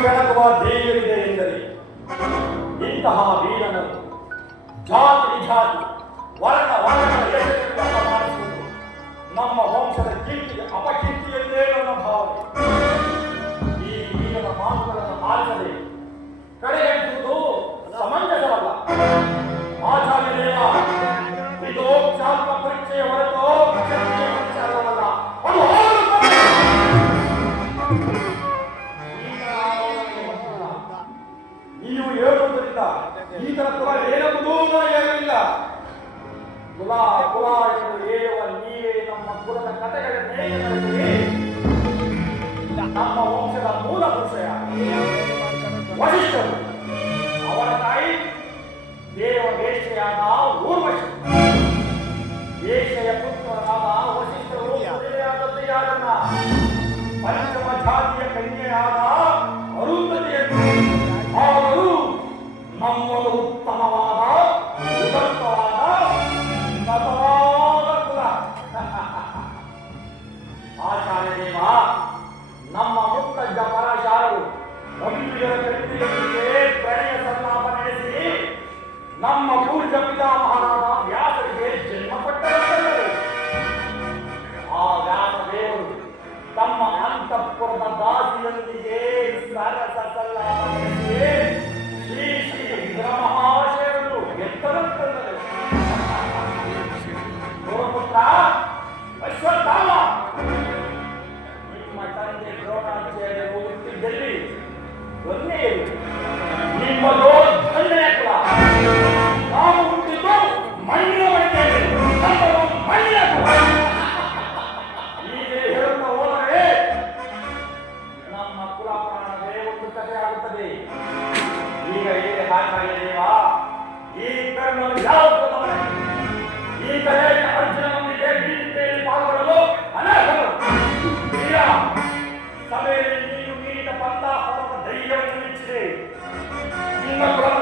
ಬೆಳಗುವ ಧ್ಯೇಯವಿದೆ ಎಂದರೆ ಇಂತಹ ವೀರನನ್ನು ಜಾತಿ ಜಾತಿ ವರ್ಣ ವರ್ಣ ನಮ್ಮ ವಂಶದ ಕೀರ್ತಿ ಅಪಕೀರ್ತಿಯಲ್ಲೇ ನನ್ನ ಭಾವನೆ. ಈ ವೀರನ ಮಾತುಗಳನ್ನು ಮಾಡಿದರೆ ಕಡೆಗೆಟ್ಟುವುದು ಸಮಂಜಸವಲ್ಲ. ಆಚಾರ್ಯ ಇದು ಚಾತ್ಮ ಪರೀಕ್ಷೆಯ ಹೊರತು ಅದು ಕೈಯಲ್ಲಿ ನಮ್ಮ ವಂಶದ ಮೂಲ ಅವರ ದೇವ ವೇಷ್ಠೆಯಾದ ಅಂತಃಪುರದ ಬಾಸಿಯೊಂದಿಗೆ ಸ್ವಾಗತ ಸಲ್ಲ ಶ್ರೀ ಶ್ರೀ ವಿಗ್ರಮಹಾಶಯರು ಎತ್ತರತ್ತಂದರೆ ಗೋಪುತ್ರ, ಅಶ್ವತ್ಥಾಮ. ನಿಮ್ಮ ತಂದೆ ದ್ರೋಣಾಚಾರ್ಯರು ಹುಟ್ಟಿದ್ದಲ್ಲಿ ಒಂದೇ ನಿಮ್ಮ dice, una palabra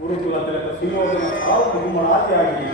ಗುರುಕುಲ ತಿಲಕ ಸುಯೋಧನ ಸಾವು ಬಹುಮರಾಜಿಯಾಗಿ